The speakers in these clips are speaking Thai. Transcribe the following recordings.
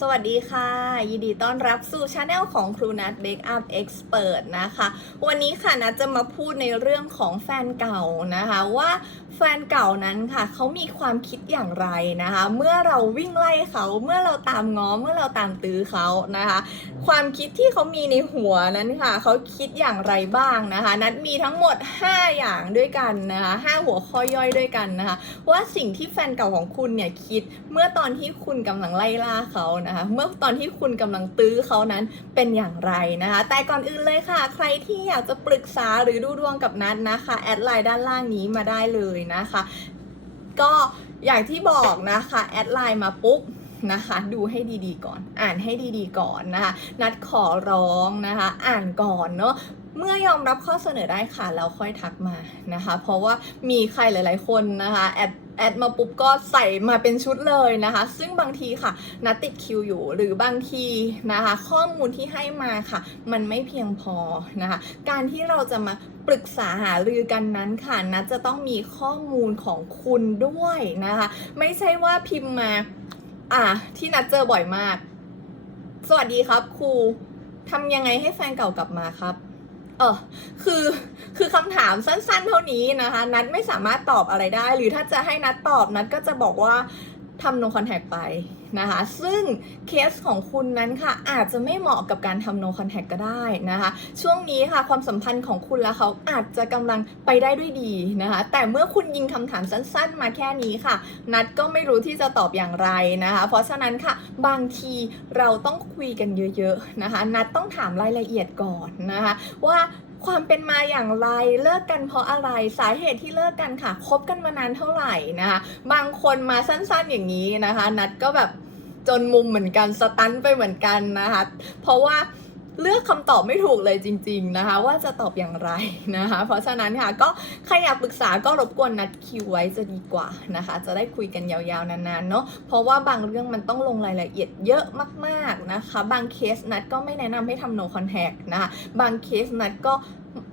สวัสดีค่ะ ยินดีต้อนรับสู่ช anel ของครูนัทเบคอัพเอ็กซ์เพรสนะคะ วันนี้ค่ะนัทจะมาพูดในเรื่องของแฟนเก่านะคะว่าแฟนเก่านั้นค่ะเขามีความคิดอย่างไรนะคะ เมื่อเราวิ่งไล่เขาเมื่อเราตามง้อเมื่อเราตามตื้อเขานะคะ ความคิดที่เขามีในหัวนั้นค่ะเขาคิดอย่างไรบ้างนะคะ นัดมีทั้งหมด 5 อย่างด้วยกันนะคะห้าหัวข้อย่อยด้วยกันนะคะ ว่าสิ่งที่แฟนเก่าของคุณเนี่ยคิดเมื่อตอนที่คุณกำลังไล่ล่าเขานะคะ เมื่อตอนที่คุณกำลังตื้อเขานั้นเป็นอย่างไรนะคะ แต่ก่อนอื่นเลยค่ะ ใครที่อยากจะปรึกษาหรือดูดวงกับนัดนะคะ แอดไลน์ด้านล่างนี้มาได้เลยนะคะ ก็อย่างที่บอกนะคะ แอดไลน์มาปุ๊บนะคะดูให้ดีๆก่อน อ่านให้ดีๆก่อนนะคะ นัดขอร้องนะคะ อ่านก่อนเนาะเมื่อยอมรับข้อเสนอได้ค่ะแล้วค่อยทักมานะคะ เพราะว่ามีใครหลาย ๆ คนนะคะแอด แอดมาปุ๊บก็ใส่มาเป็นชุดเลยนะคะ ซึ่งบางทีค่ะนัดติดคิวอยู่หรือบางทีนะคะ ข้อมูลที่ให้มาค่ะ มันไม่เพียงพอนะคะ การที่เราจะมาปรึกษาหารือกันนั้นค่ะนัดจะต้องมีข้อมูลของคุณด้วยนะคะ ไม่ใช่ว่าพิมพ์มาอะที่นัดเจอบ่อยมาก สวัสดีครับครูทำยังไงให้แฟนเก่ากลับมาครับ เออคือคือคำถามสั้นๆ เท่านี้นะคะ นัดไม่สามารถตอบอะไรได้ หรือถ้าจะให้นัดตอบนัดก็จะบอกว่าทำ no contact ไป นะคะ ซึ่งเคสของคุณนั้นค่ะอาจจะไม่เหมาะกับการทำ no contact ก็ได้นะคะ ช่วงนี้ค่ะความสัมพันธ์ของคุณและเขาอาจจะกำลังไปได้ด้วยดีนะคะ แต่เมื่อคุณยิงคำถามสั้นๆ มาแค่นี้ค่ะ นัดก็ไม่รู้ที่จะตอบอย่างไรนะคะ เพราะฉะนั้นค่ะบางทีเราต้องคุยกันเยอะๆนะคะ นัดต้องถามรายละเอียดก่อนนะคะ ว่าความเป็นมาอย่างไรเลิกกันเพราะอะไรสาเหตุที่เลิกกันค่ะคบกันมานานเท่าไหร่นะคะ บางคนมาสั้นๆอย่างนี้นะคะ นัดก็แบบ จนมุมเหมือนกันสตันไปเหมือนกันนะคะ เพราะว่าเลือกคำตอบไม่ถูกเลยจริง ๆนะคะ ว่าจะตอบอย่างไรนะคะ เพราะฉะนั้นค่ะก็ใครอยากปรึกษาก็รบกวนนัดคิวไว้จะดีกว่านะคะ จะได้คุยกันยาวๆนานๆเนาะเพราะว่าบางเรื่องมันต้องลงรายละเอียดเยอะมากๆนะคะ บางเคสนัดก็ไม่แนะนำให้ทำ no contact นะคะบางเคสนัดก็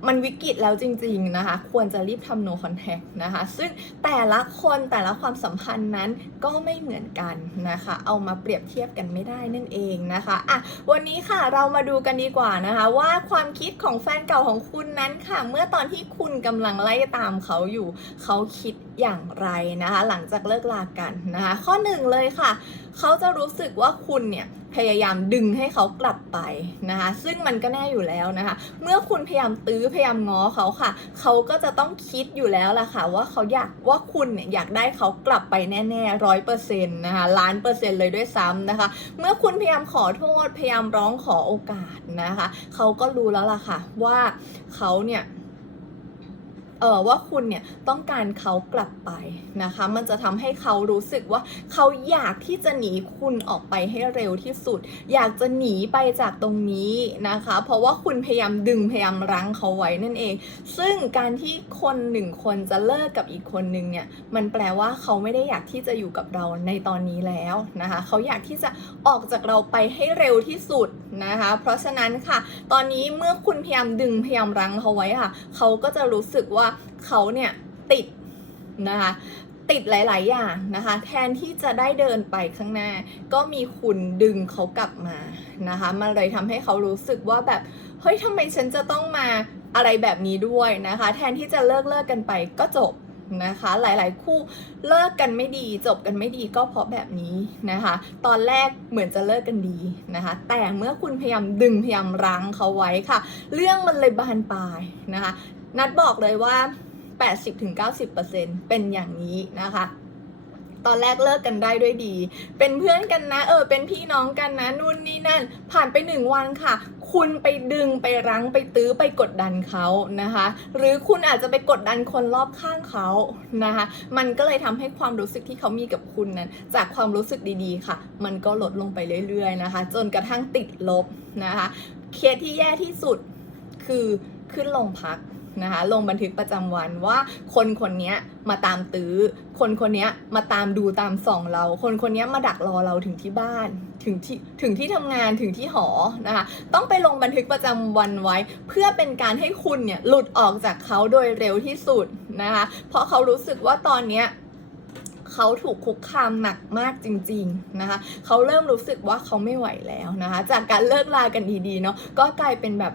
มันวิกฤตแล้วจริงๆนะคะ ควรจะรีบทำ no contact นะคะ ซึ่งแต่ละคนแต่ละความสัมพันธ์นั้นก็ไม่เหมือนกันนะคะ เอามาเปรียบเทียบกันไม่ได้นั่นเองนะคะอะวันนี้ค่ะเรามาดูกันดีกว่านะคะ ว่าความคิดของแฟนเก่าของคุณนั้นค่ะ เมื่อตอนที่คุณกำลังไล่ตามเขาอยู่ เขาคิดอย่างไรนะคะ หลังจากเลิกลากันนะคะ ข้อหนึ่งเลยค่ะ เขาจะรู้สึกว่าคุณเนี่ย พยายามดึงให้เขากลับไปนะคะ ซึ่งมันก็แน่อยู่แล้วนะคะ เมื่อคุณพยายามตื้อพยายามง้อเขาค่ะ เขาก็จะต้องคิดอยู่แล้วล่ะค่ะ ว่าเขาอยากว่าคุณเนี่ยอยากได้เขากลับไปแน่ๆร้อยเปอร์เซ็นต์นะคะล้านเปอร์เซ็นต์เลยด้วยซ้ำนะคะ เมื่อคุณพยายามขอโทษพยายามร้องขอโอกาสนะคะ เขาก็รู้แล้วล่ะค่ะ ว่าเขาเนี่ย เออว่าคุณเนี่ยต้องการเขากลับไปนะคะ มันจะทำให้เขารู้สึกว่าเขาอยากที่จะหนีคุณออกไปให้เร็วที่สุด อยากจะหนีไปจากตรงนี้นะคะ เพราะว่าคุณพยายามดึงพยายามรั้งเขาไว้นั่นเอง ซึ่งการที่คนหนึ่งคนจะเลิกกับอีกคนนึงเนี่ยมันแปลว่าเขาไม่ได้อยากที่จะอยู่กับเราในตอนนี้แล้วนะคะ เขาอยากที่จะออกจากเราไปให้เร็วที่สุดนะคะ เพราะฉะนั้นค่ะ ตอนนี้เมื่อคุณพยายามดึงพยายามรั้งเขาไว้ค่ะ เขาก็จะรู้สึกว่าเขาเนี่ยติดนะคะติดหลาย ๆ อย่างนะคะ แทนที่จะได้เดินไปข้างหน้า ก็มีคุณดึงเขากลับมานะคะ มันเลยทำให้เขารู้สึกว่าแบบ เฮ้ยทำไมฉันจะต้องมาอะไรแบบนี้ด้วยนะคะ แทนที่จะเลิกเลิกกันไปก็จบนะคะ หลายๆ คู่เลิกกันไม่ดี จบกันไม่ดีก็เพราะแบบนี้นะคะ ตอนแรกเหมือนจะเลิกกันดีนะคะ แต่เมื่อคุณพยายามดึงพยายามรั้งเขาไว้ค่ะ เรื่องมันเลยบานปลายนะคะ นัดบอกเลยว่า 80-90%เป็นอย่างนี้นะคะตอนแรกเลิกกันได้ด้วยดี เป็นเพื่อนกันนะ เออ เป็นพี่น้องกันนะ นู่นนี่นั่น ผ่านไปหนึ่งวันค่ะ คุณไปดึงไปรั้งไปตื้อไปกดดันเขานะคะ หรือคุณอาจจะไปกดดันคนรอบข้างเขานะคะ มันก็เลยทำให้ความรู้สึกที่เขามีกับคุณนั้น จากความรู้สึกดีๆ ค่ะ มันก็ลดลงไปเรื่อยๆนะคะ จนกระทั่งติดลบนะคะ เคสที่แย่ที่สุดคือขึ้นลงพัก นะคะลงบันทึกประจำวันว่าคนคนนี้มาตามตื้อ คนคนนี้มาตามดูตามส่องเรา คนคนนี้มาดักรอเราถึงที่บ้านถึงที่ถึงที่ทำงานถึงที่หอนะคะต้องไปลงบันทึกประจำวันไว้ เพื่อเป็นการให้คุณเนี่ยหลุดออกจากเขาโดยเร็วที่สุดนะคะเพราะเขารู้สึกว่าตอนเนี้ยเขาถูกคุกคามหนักมากจริงๆนะคะ เขาเริ่มรู้สึกว่าเขาไม่ไหวแล้วนะคะ จากการเลิกลากันดีๆเนาะ ก็กลายเป็นแบบ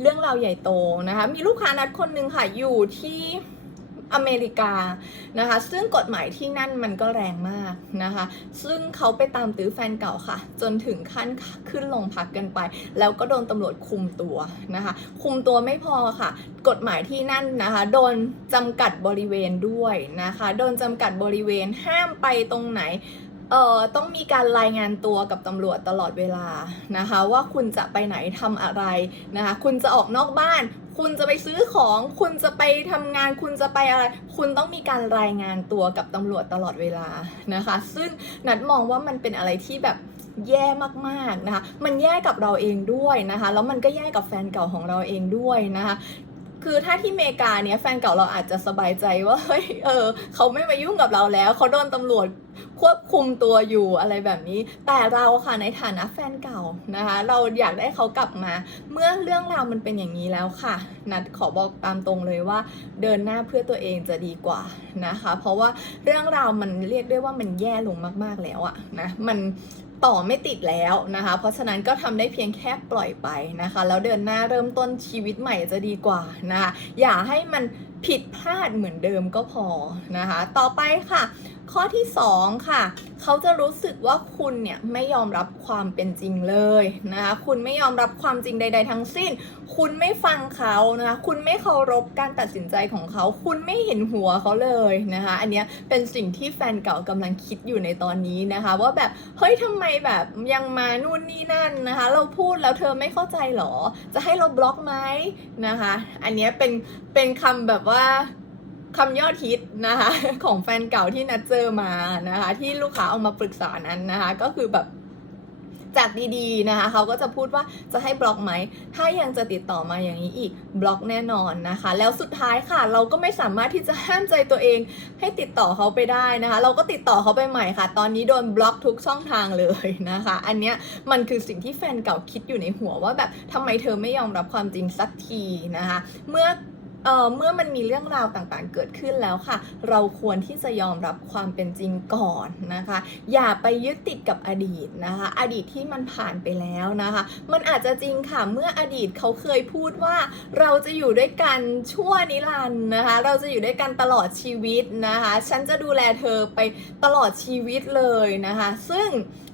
เรื่องราวใหญ่โตนะคะ มีลูกค้านัดคนหนึ่งค่ะอยู่ที่อเมริกานะคะ ซึ่งกฎหมายที่นั่นมันก็แรงมากนะคะ ซึ่งเขาไปตามตื้อแฟนเก่าค่ะ จนถึงขั้นขึ้นโรงพักกันไป แล้วก็โดนตำรวจคุมตัวนะคะ คุมตัวไม่พอค่ะ กฎหมายที่นั่นนะคะ โดนจำกัดบริเวณด้วยนะคะ โดนจำกัดบริเวณห้ามไปตรงไหน เอ่อต้องมีการรายงานตัวกับตำรวจตลอดเวลานะคะ ว่าคุณจะไปไหนทำอะไรนะคะ คุณจะออกนอกบ้าน คุณจะไปซื้อของ คุณจะไปทำงาน คุณจะไปอะไร คุณต้องมีการรายงานตัวกับตำรวจตลอดเวลานะคะ ซึ่งนัดมองว่ามันเป็นอะไรที่แบบแย่มากๆนะคะ มันแย่กับเราเองด้วยนะคะ แล้วมันก็แย่กับแฟนเก่าของเราเองด้วยนะคะ คือถ้าที่เมกาเนี่ยแฟนเก่าเราอาจจะสบายใจว่าเฮ้ยเออเขาไม่มายุ่งกับเราแล้ว เขาโดนตำรวจควบคุมตัวอยู่อะไรแบบนี้ แต่เราค่ะในฐานะแฟนเก่านะคะ เราอยากได้เขากลับมา เมื่อเรื่องราวมันเป็นอย่างนี้แล้วค่ะ นัดขอบอกตามตรงเลยว่า เดินหน้าเพื่อตัวเองจะดีกว่านะคะ เพราะว่าเรื่องราวมันเรียกได้ว่ามันแย่ลงมาก ๆแล้วอะนะมัน ต่อไม่ติดแล้วนะคะ เพราะฉะนั้นก็ทำได้เพียงแค่ปล่อยไปนะคะ แล้วเดินหน้าเริ่มต้นชีวิตใหม่จะดีกว่านะคะอย่าให้มันผิดพลาดเหมือนเดิมก็พอนะคะ ต่อไปค่ะ ข้อที่2ค่ะ เขาจะรู้สึกว่าคุณเนี่ยไม่ยอมรับความเป็นจริงเลยนะคะ คุณไม่ยอมรับความจริงใด ๆ ทั้งสิ้น คุณไม่ฟังเขานะคะ คุณไม่เคารพการตัดสินใจของเขา คุณไม่เห็นหัวเขาเลยนะคะ อันนี้เป็นสิ่งที่แฟนเก่ากำลังคิดอยู่ในตอนนี้นะคะ ว่าแบบเฮ้ยทำไมแบบยังมานู่นนี่นั่นนะคะ เราพูดแล้วเธอไม่เข้าใจหรอ จะให้เราบล็อกไหมนะคะ อันนี้เป็นเป็นคำแบบว่า คำยอดฮิตนะคะของแฟนเก่าที่นัดเจอมานะคะ ที่ลูกค้าเอามาปรึกษานั้นนะคะ ก็คือแบบจากดีๆนะคะเขาก็จะพูดว่าจะให้บล็อกไหม ถ้ายังจะติดต่อมาอย่างนี้อีกบล็อกแน่นอนนะคะ แล้วสุดท้ายค่ะ เราก็ไม่สามารถที่จะห้ามใจตัวเอง ให้ติดต่อเขาไปได้นะคะ เราก็ติดต่อเขาไปใหม่ค่ะ ตอนนี้โดนบล็อกทุกช่องทางเลยนะคะ อันเนี้ยมันคือสิ่งที่แฟนเก่าคิดอยู่ในหัวว่าแบบทำไมเธอไม่ยอมรับความจริงสักทีนะคะ เมื่อ เอ่อเมื่อมันมีเรื่องราวต่างๆ เกิดขึ้นแล้วค่ะ เราควรที่จะยอมรับความเป็นจริงก่อนนะคะ อย่าไปยึดติดกับอดีตนะคะ อดีตที่มันผ่านไปแล้วนะคะ มันอาจจะจริงค่ะ เมื่ออดีตเขาเคยพูดว่าเราจะอยู่ด้วยกันชั่วนิรันดร์นะคะ เราจะอยู่ด้วยกันตลอดชีวิตนะคะ ฉันจะดูแลเธอไปตลอดชีวิตเลยนะคะ ซึ่ง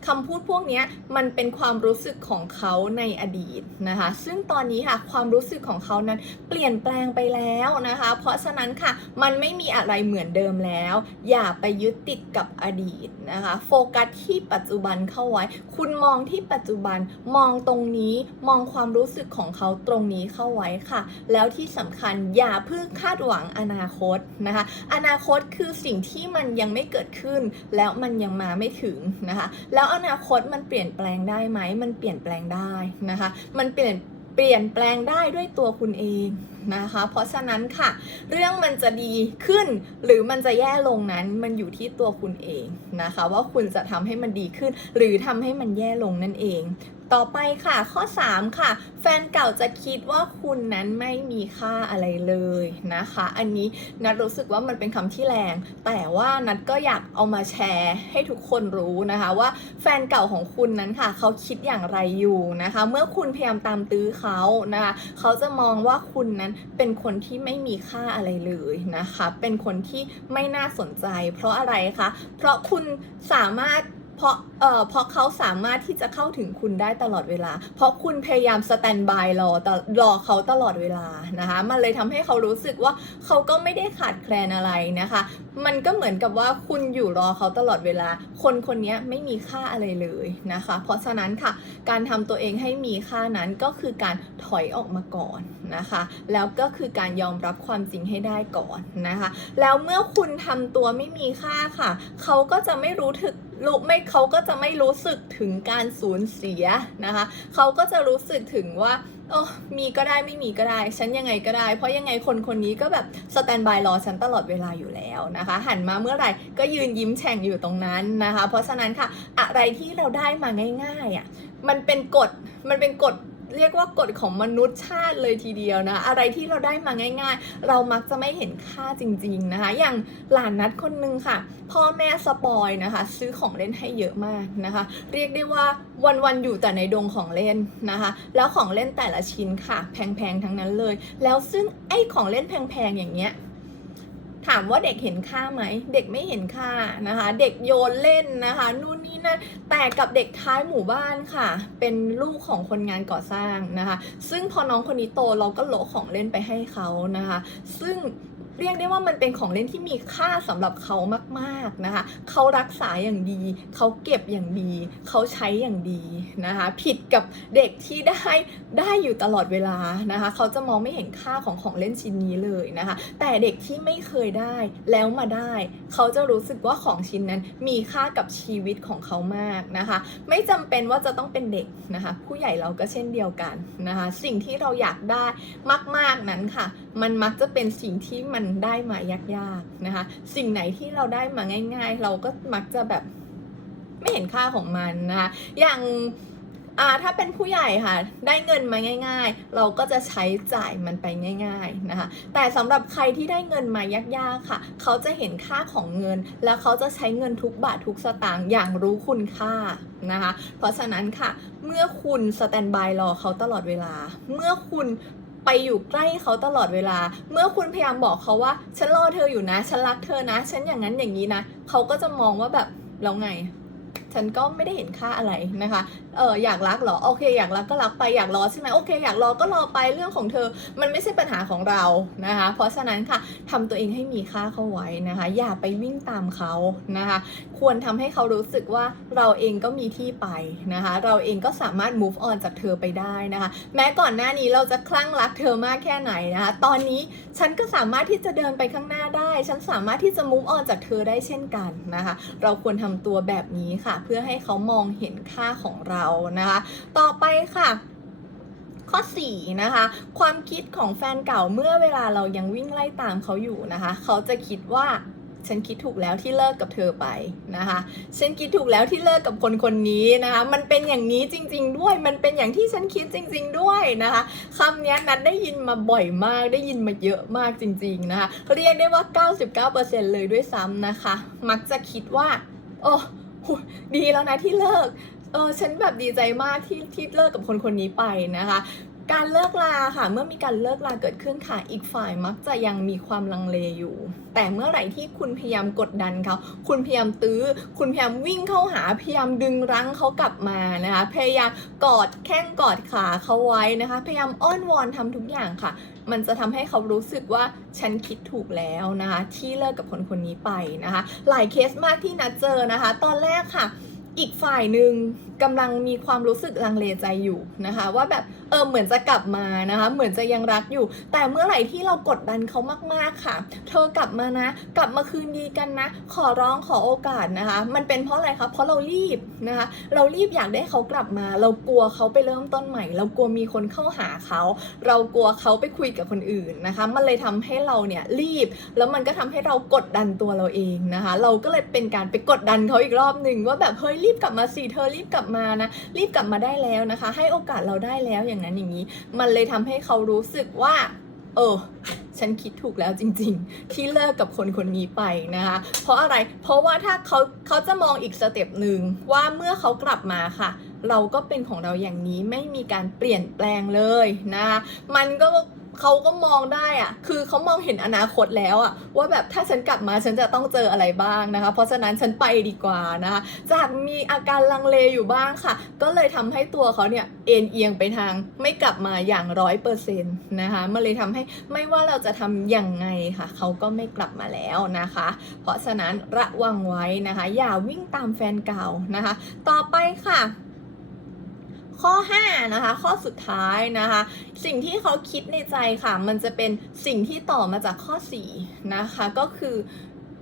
คำพูดพวกนี้มันเป็นความรู้สึกของเขาในอดีตนะคะ ซึ่งตอนนี้ค่ะความรู้สึกของเขานั้นเปลี่ยนแปลงไปแล้วนะคะ เพราะฉะนั้นค่ะมันไม่มีอะไรเหมือนเดิมแล้ว อย่าไปยึดติดกับอดีตนะคะ โฟกัสที่ปัจจุบันเข้าไว้ คุณมองที่ปัจจุบันมองตรงนี้มองความรู้สึกของเขาตรงนี้เข้าไว้ค่ะ แล้วที่สำคัญอย่าเพิ่งคาดหวังอนาคตนะคะ อนาคตคือสิ่งที่มันยังไม่เกิดขึ้น แล้วมันยังมาไม่ถึงนะคะ แล้วอนาคตมันเปลี่ยนแปลงได้ไหม มันเปลี่ยนแปลงได้นะคะ มันเปลี่ยนเปลี่ยนแปลงได้ด้วยตัวคุณเองนะคะ เพราะฉะนั้นค่ะ เรื่องมันจะดีขึ้น หรือมันจะแย่ลงนั้นมันอยู่ที่ตัวคุณเองนะคะ ว่าคุณจะทำให้มันดีขึ้น หรือทำให้มันแย่ลงนั่นเอง ต่อไปค่ะข้อ 3 ค่ะ แฟนเก่าจะคิดว่าคุณนั้นไม่มีค่าอะไรเลยนะคะ อันนี้นัดรู้สึกว่ามันเป็นคำที่แรง แต่ว่านัดก็อยากเอามาแชร์ให้ทุกคนรู้นะคะว่าแฟนเก่าของคุณนั้นค่ะ เขาคิดอย่างไรอยู่นะคะ เมื่อคุณพยายามตามตื้อเขานะคะเขาจะมองว่าคุณนั้นเป็นคนที่ไม่มีค่าอะไรเลยนะคะ เป็นคนที่ไม่น่าสนใจ เพราะอะไรคะเพราะคุณสามารถ เพราะเอ่อเพราะเขาสามารถที่จะเข้าถึงคุณได้ตลอดเวลา เพราะคุณพยายามสแตนบายรอตรอเขาตลอดเวลานะคะ มันเลยทำให้เขารู้สึกว่าเขาก็ไม่ได้ขาดแคลนอะไรนะคะ มันก็เหมือนกับว่าคุณอยู่รอเขาตลอดเวลา คนคนนี้ไม่มีค่าอะไรเลยนะคะ เพราะฉะนั้นค่ะ การทำตัวเองให้มีค่านั้นก็คือการถอยออกมาก่อนนะคะ แล้วก็คือการยอมรับความจริงให้ได้ก่อนนะคะ แล้วเมื่อคุณทำตัวไม่มีค่าค่ะ เขาก็จะไม่รู้ถึก รู้ไม่เขาก็จะไม่รู้สึกถึงการสูญเสียนะคะเขาก็จะรู้สึกถึงว่าโอ้มีก็ได้ไม่มีก็ได้ ฉันยังไงก็ได้ เพราะยังไงคนคนนี้ก็แบบสแตนบายรอฉันตลอดเวลาอยู่แล้วนะคะ หันมาเมื่อไหร่ก็ยืนยิ้มแฉ่งอยู่ตรงนั้นนะคะ เพราะฉะนั้นค่ะ อะไรที่เราได้มาง่ายๆอะมันเป็นกฎมันเป็นกฎ เรียกว่ากฎของมนุษย์ชาติเลยทีเดียวนะ อะไรที่เราได้มาง่าย ๆ เรามักจะไม่เห็นค่าจริง ๆนะคะ อย่างหลานนัดคนนึงค่ะ พ่อแม่สปอยนะคะ ซื้อของเล่นให้เยอะมากนะคะ เรียกได้ว่าวันๆอยู่แต่ในดงของเล่นนะคะ แล้วของเล่นแต่ละชิ้นค่ะ แพงๆทั้งนั้นเลย แล้วซึ่งไอ้ของเล่นแพงๆอย่างเงี้ย ถามว่าเด็กเห็นค่าไหม เด็กไม่เห็นค่านะคะ เด็กโยนเล่นนะคะ นู่นนี่นั่นแต่กับเด็กท้ายหมู่บ้านค่ะ เป็นลูกของคนงานก่อสร้างนะคะ ซึ่งพอน้องคนนี้โตเราก็โหลของเล่นไปให้เขานะคะ ซึ่ง เรียกได้ว่ามันเป็นของเล่นที่มีค่าสำหรับเขามากๆนะคะเขารักษาอย่างดี เขาเก็บอย่างดี เขาใช้อย่างดีนะคะผิดกับเด็กที่ได้ได้อยู่ตลอดเวลานะคะเขาจะมองไม่เห็นค่าของของเล่นชิ้นนี้เลยนะคะ แต่เด็กที่ไม่เคยได้แล้วมาได้ เขาจะรู้สึกว่าของชิ้นนั้นมีค่ากับชีวิตของเขามากนะคะ ไม่จำเป็นว่าจะต้องเป็นเด็กนะคะ ผู้ใหญ่เราก็เช่นเดียวกันนะคะ สิ่งที่เราอยากได้มาก ๆนั้นค่ะมันมักจะเป็นสิ่งที่มันได้มายากๆนะคะ สิ่งไหนที่เราได้มาง่าย ๆ เราก็มักจะแบบไม่เห็นค่าของมันนะคะ อย่างอ่าถ้าเป็นผู้ใหญ่ค่ะ ได้เงินมาง่าย ๆ เราก็จะใช้จ่ายมันไปง่าย ๆนะคะ แต่สำหรับใครที่ได้เงินมายากๆค่ะ เขาจะเห็นค่าของเงิน แล้วเขาจะใช้เงินทุกบาททุกสตางค์อย่างรู้คุณค่านะคะ เพราะฉะนั้นค่ะ เมื่อคุณสแตนบายรอเขาตลอดเวลา เมื่อคุณ ไปอยู่ใกล้เขาตลอดเวลา เมื่อคุณพยายามบอกเขาว่า ฉันรอเธออยู่นะ ฉันรักเธอนะ ฉันอย่างนั้นอย่างนี้นะ เขาก็จะมองว่าแบบแล้วไง ฉันก็ไม่ได้เห็นค่าอะไรนะคะเอออยากรักเหรอโอเค อยากรักก็รักไปอยากรอใช่ไหมโอเค อยากรอก็รอไปเรื่องของเธอ มันไม่ใช่ปัญหาของเรานะคะ เพราะฉะนั้นค่ะทำตัวเองให้มีค่าเข้าไว้นะคะ อย่าไปวิ่งตามเขานะคะ ควรทำให้เขารู้สึกว่าเราเองก็มีที่ไปนะคะ เราเองก็สามารถ move on จากเธอไปได้นะคะ แม้ก่อนหน้านี้เราจะคลั่งรักเธอมากแค่ไหนนะคะ ตอนนี้ฉันก็สามารถที่จะเดินไปข้างหน้าได้ ฉันสามารถที่จะ move on จากเธอได้เช่นกันนะคะ เราควรทำตัวแบบนี้ค่ะเพื่อให้เขามองเห็นค่าของเรานะคะ ต่อไปค่ะข้อ4นะคะ ความคิดของแฟนเก่าเมื่อเวลาเรายังวิ่งไล่ตามเขาอยู่นะคะ เขาจะคิดว่าฉันคิดถูกแล้วที่เลิกกับเธอไปนะคะ ฉันคิดถูกแล้วที่เลิกกับคนคนนี้นะคะ มันเป็นอย่างนี้จริง ๆ ด้วย มันเป็นอย่างที่ฉันคิดจริง ๆ ด้วยนะคะคำนี้นัดได้ยินมาบ่อยมาก ได้ยินมาเยอะมากจริง ๆ นะคะ เรียกได้ว่า 99%เลยด้วยซ้ำนะคะ มักจะคิดว่า โอ้ ดีแล้วนะที่เลิกเออฉันแบบดีใจมากที่ที่เลิกกับคนคนนี้ไปนะคะ การเลิกลาค่ะ เมื่อมีการเลิกลาเกิดขึ้นค่ะ อีกฝ่ายมักจะยังมีความลังเลอยู่ แต่เมื่อไหร่ที่คุณพยายามกดดันเขาคุณพยายามตื้อ คุณพยายามวิ่งเข้าหาพยายามดึงรั้งเขากลับมานะคะ พยายามกอดแข้งกอดขาเขาไว้นะคะ พยายามอ้อนวอนทำทุกอย่างค่ะ มันจะทำให้เขารู้สึกว่าฉันคิดถูกแล้วนะคะ ที่เลิกกับคนคนนี้ไปนะคะ หลายเคสมากที่นัดเจอนะคะ ตอนแรกค่ะ อีกฝ่ายหนึ่งกำลังมีความรู้สึกลังเลใจอยู่นะคะ ว่าแบบเออเหมือนจะกลับมานะคะ เหมือนจะยังรักอยู่ แต่เมื่อไหร่ที่เรากดดันเขามากๆค่ะ เธอกลับมานะ กลับมาคืนดีกันนะ ขอร้องขอโอกาสนะคะ มันเป็นเพราะอะไรคะเพราะเรารีบนะคะ เรารีบอยากได้เขากลับมา เรากลัวเขาไปเริ่มต้นใหม่ เรากลัวมีคนเข้าหาเขา เรากลัวเขาไปคุยกับคนอื่นนะคะ มันเลยทำให้เราเนี่ยรีบ แล้วมันก็ทำให้เรากดดันตัวเราเองนะคะ เราก็เลยเป็นการไปกดดันเขาอีกรอบหนึ่งว่าแบบเฮ้ยรีบกลับมาสิเธอรีบกลับมานะ รีบกลับมาได้แล้วนะคะ ให้โอกาสเราได้แล้วอย่างนั้นอย่างนี้ มันเลยทำให้เขารู้สึกว่า เออฉันคิดถูกแล้วจริงๆ ที่เลิกกับคนคนนี้ไปนะคะ เพราะอะไร เพราะว่าถ้าเขาเขาจะมองอีกสเต็ปหนึ่งว่าเมื่อเขากลับมาค่ะ เราก็เป็นของเราอย่างนี้ไม่มีการเปลี่ยนแปลงเลยนะคะ มันก็ เขาก็มองได้อะคือเขามองเห็นอนาคตแล้วอะว่าแบบถ้าฉันกลับมาฉันจะต้องเจออะไรบ้างนะคะ เพราะฉะนั้นฉันไปดีกว่านะคะจากมีอาการลังเลอยู่บ้างค่ะ ก็เลยทำให้ตัวเขาเนี่ยเอ็นเอียงไปทางไม่กลับมาอย่างร้อยเปอร์เซ็นต์นะคะมันเลยทำให้ไม่ว่าเราจะทำยังไงค่ะ เขาก็ไม่กลับมาแล้วนะคะ เพราะฉะนั้นระวังไว้นะคะ อย่าวิ่งตามแฟนเก่านะคะ ต่อไปค่ะ ข้อ 5 นะคะ ข้อสุดท้ายนะคะ สิ่งที่เขาคิดในใจค่ะ มันจะเป็นสิ่งที่ต่อมาจากข้อ 4 นะคะ ก็คือ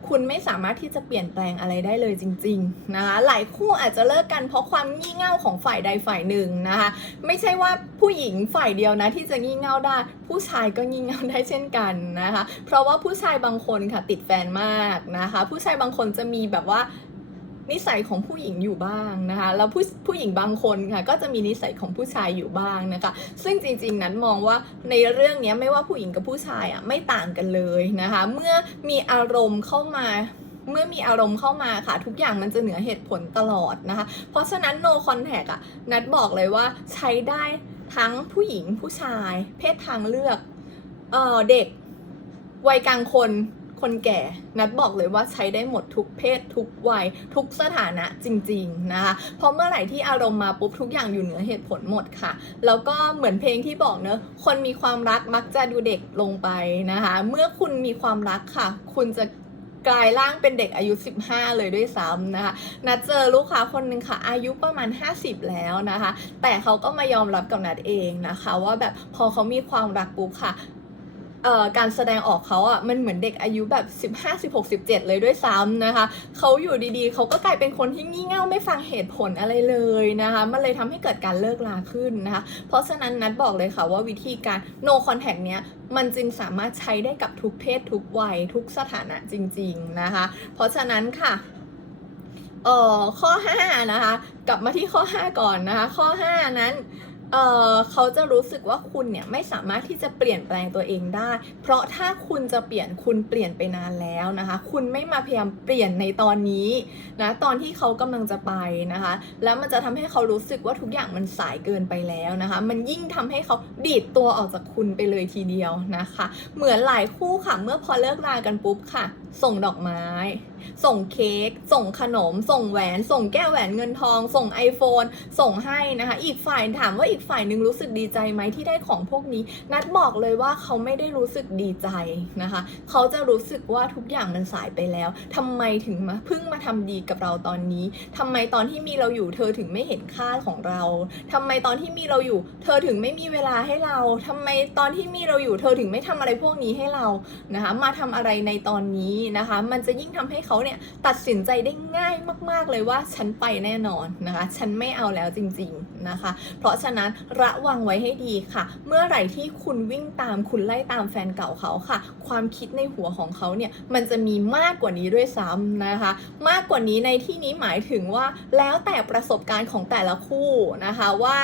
คุณไม่สามารถที่จะเปลี่ยนแปลงอะไรได้เลยจริง ๆ นะคะ หลายคู่อาจจะเลิกกันเพราะความงี่เง่าของฝ่ายใดฝ่ายหนึ่งนะคะ ไม่ใช่ว่าผู้หญิงฝ่ายเดียวนะที่จะงี่เง่าได้ ผู้ชายก็งี่เง่าได้เช่นกันนะคะ เพราะว่าผู้ชายบางคนค่ะติดแฟนมากนะคะ ผู้ชายบางคนจะมีแบบว่า นิสัยของผู้หญิงอยู่บ้างนะคะแล้วผู้ผู้หญิงบางคนค่ะก็จะมีนิสัยของผู้ชายอยู่บ้างนะคะ ซึ่งจริงๆนั้นมองว่าในเรื่องนี้ไม่ว่าผู้หญิงกับผู้ชายอะไม่ต่างกันเลยนะคะ เมื่อมีอารมณ์เข้ามาเมื่อมีอารมณ์เข้ามาค่ะ ทุกอย่างมันจะเหนือเหตุผลตลอดนะคะ เพราะฉะนั้น no contact อะนัดบอกเลยว่าใช้ได้ทั้งผู้หญิงผู้ชาย เพศทางเลือกเอ่อเด็กวัยกลางคน คนแก่นัดบอกเลยว่าใช้ได้หมดทุกเพศ ทุกวัย ทุกสถานะจริง ๆ นะคะเพราะเมื่อไหร่ที่อารมณ์มาปุ๊บทุกอย่างอยู่เหนือเหตุผลหมดค่ะ แล้วก็เหมือนเพลงที่บอกเนอะคนมีความรักมักจะดูเด็กลงไปนะคะ เมื่อคุณมีความรักค่ะ คุณจะกลายร่างเป็นเด็กอายุ 15 เลยด้วยซ้ำนะคะ นัดเจอลูกค้าคนหนึ่งค่ะ อายุประมาณ 50 แล้วนะคะ แต่เขาก็มายอมรับกับนัดเองนะคะ ว่าแบบพอเขามีความรักปุ๊บค่ะ เอ่อการแสดงออกเขาอะมันเหมือนเด็กอายุแบบ 15 16 17 เลยด้วยซ้ำนะคะเขาอยู่ดีๆ เขาก็กลายเป็นคนที่งี่เง่าไม่ฟังเหตุผลอะไรเลยนะคะมันเลยทำให้เกิดการเลิกลาขึ้นนะคะเพราะฉะนั้นนัดบอกเลยค่ะว่าวิธีการ no contact เนี้ยมันจึงสามารถใช้ได้กับทุกเพศทุกวัยทุกสถานะจริง ๆนะคะ เพราะฉะนั้นค่ะเอ่อข้อ 5 นะคะ กลับมาที่ข้อ 5 ก่อนนะคะ ข้อ 5 นั้น เออเขาจะรู้สึกว่าคุณเนี่ยไม่สามารถที่จะเปลี่ยนแปลงตัวเองได้ เพราะถ้าคุณจะเปลี่ยนคุณเปลี่ยนไปนานแล้วนะคะ คุณไม่มาพยายามเปลี่ยนในตอนนี้นะตอนที่เขากำลังจะไปนะคะ แล้วมันจะทำให้เขารู้สึกว่าทุกอย่างมันสายเกินไปแล้วนะคะ มันยิ่งทำให้เขาดีดตัวออกจากคุณไปเลยทีเดียวนะคะ เหมือนหลายคู่ค่ะเมื่อพอเลิกรากันปุ๊บค่ะ ส่งดอกไม้ ส่งเค้ก ส่งขนม ส่งแหวน ส่งแก้วแหวนเงินทอง ส่ง iPhone ส่งให้นะคะ อีกฝ่ายถามว่าอีกฝ่ายหนึ่งรู้สึกดีใจไหมที่ได้ของพวกนี้ นัดบอกเลยว่าเขาไม่ได้รู้สึกดีใจนะคะ เขาจะรู้สึกว่าทุกอย่างมันสายไปแล้วทำไมถึงมาเพิ่งมาทำดีกับเราตอนนี้ทำไมตอนที่มีเราอยู่เธอถึงไม่เห็นค่าของเราทำไมตอนที่มีเราอยู่ เธอถึงไม่มีเวลาให้เราทำไมตอนที่มีเราอยู่เธอถึงไม่ทำอะไรพวกนี้ให้เรานะคะ มาทำอะไรในตอนนี้นะคะ มันจะยิ่งทำให้เขาเนี่ยตัดสินใจได้ง่ายมาก ๆ เลยว่าฉันไปแน่นอนนะคะ ฉันไม่เอาแล้วจริง ๆนะคะ เพราะฉะนั้นระวังไว้ให้ดีค่ะ เมื่อไหร่ที่คุณวิ่งตามคุณไล่ตามแฟนเก่าเขาค่ะ ความคิดในหัวของเขาเนี่ยมันจะมีมากกว่านี้ด้วยซ้ำนะคะ มากกว่านี้ในที่นี้หมายถึงว่าแล้วแต่ประสบการณ์ของแต่ละคู่นะคะว่า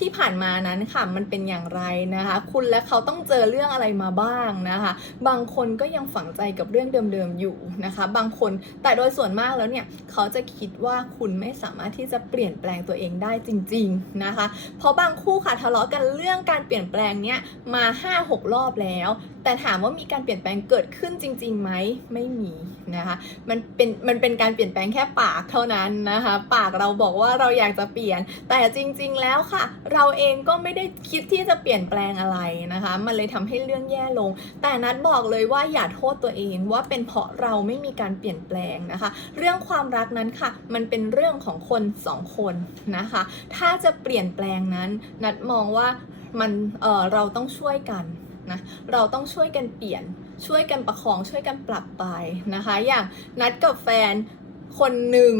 ที่ผ่านมานั้นค่ะมันเป็นอย่างไรนะคะ คุณและเขาต้องเจอเรื่องอะไรมาบ้างนะคะ บางคนก็ยังฝังใจกับเรื่องเดิมๆอยู่นะคะ บางคนแต่โดยส่วนมากแล้วเนี่ยเขาจะคิดว่าคุณไม่สามารถที่จะเปลี่ยนแปลงตัวเองได้จริง ๆนะคะ เพราะบางคู่ค่ะทะเลาะกันเรื่องการเปลี่ยนแปลงเนี้ยมา 5-6 รอบแล้ว แต่ถามว่ามีการเปลี่ยนแปลงเกิดขึ้นจริงๆไหมไม่มีนะคะ มันเป็นมันเป็นการเปลี่ยนแปลงแค่ปากเท่านั้นนะคะ ปากเราบอกว่าเราอยากจะเปลี่ยนแต่จริง ๆ แล้วค่ะเราเองก็ไม่ได้คิดที่จะเปลี่ยนแปลงอะไรนะคะ มันเลยทำให้เรื่องแย่ลง แต่นัดบอกเลยว่าอย่าโทษตัวเองว่าเป็นเพราะเราไม่มีการเปลี่ยนแปลงนะคะ เรื่องความรักนั้นค่ะ มันเป็นเรื่องของคนสองคนนะคะ ถ้าจะเปลี่ยนแปลงนั้น นัดมองว่ามันเออเราต้องช่วยกันนะเราต้องช่วยกันเปลี่ยนช่วยกันประคองช่วยกันปรับไปนะคะ อย่างนัดกับแฟน คนหนึ่ง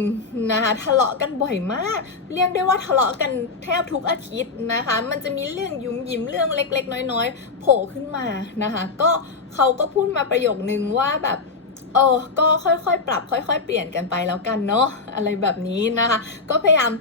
นะคะทะเลาะกันบ่อยมาก เรียกได้ว่าทะเลาะกันแทบทุกอาทิตย์นะคะ มันจะมีเรื่องยุ่มยิ้มเรื่องเล็ก ๆ น้อย ๆ โผล่ขึ้นมานะคะ ก็เขาก็พูดมาประโยคนึงว่าแบบเออก็ค่อยๆ ปรับ ค่อย ๆ เปลี่ยนกันไปแล้วกันเนาะอะไรแบบนี้นะคะ ก็พยายาม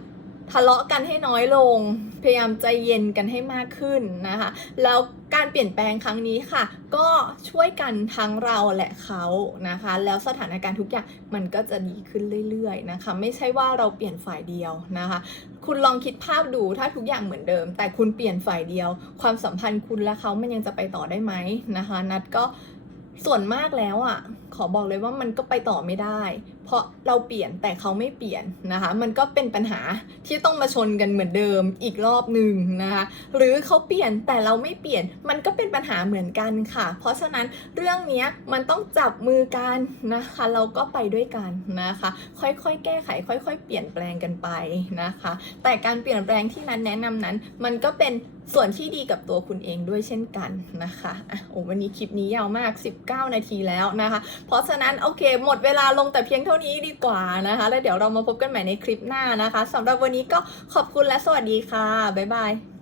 ทะเลาะกันให้น้อยลง พยายามใจเย็นกันให้มากขึ้นนะคะ แล้วการเปลี่ยนแปลงครั้งนี้ค่ะ ก็ช่วยกันทั้งเราและเขานะคะ แล้วสถานการณ์ทุกอย่างมันก็จะดีขึ้นเรื่อยๆนะคะ ไม่ใช่ว่าเราเปลี่ยนฝ่ายเดียวนะคะ คุณลองคิดภาพดูถ้าทุกอย่างเหมือนเดิม แต่คุณเปลี่ยนฝ่ายเดียว ความสัมพันธ์คุณและเขามันยังจะไปต่อได้ไหมนะคะ นัดก็ส่วนมากแล้วอะ ขอบอกเลยว่ามันก็ไปต่อไม่ได้ เพราะเราเปลี่ยนแต่เขาไม่เปลี่ยนนะคะ มันก็เป็นปัญหาที่ต้องมาชนกันเหมือนเดิมอีกรอบหนึ่งนะคะ หรือเขาเปลี่ยนแต่เราไม่เปลี่ยน มันก็เป็นปัญหาเหมือนกันค่ะ เพราะฉะนั้นเรื่องนี้มันต้องจับมือกันนะคะ เราก็ไปด้วยกันนะคะ ค่อยๆ แก้ไข ค่อย ๆ เปลี่ยนแปลงกันไปนะคะ แต่การเปลี่ยนแปลงที่นั้นแนะนำนั้น มันก็เป็นส่วนที่ดีกับตัวคุณเองด้วยเช่นกันนะคะอะโอ้วันนี้คลิปนี้ยาวมาก 19 นาทีแล้วนะคะ เพราะฉะนั้นโอเค หมดเวลาลงแต่เพียงเท่าานี้ดีกว่านะคะ แล้วเดี๋ยวเรามาพบกันใหม่ในคลิปหน้านะคะสำหรับวันนี้ก็ขอบคุณและสวัสดีค่ะ บ๊ายบาย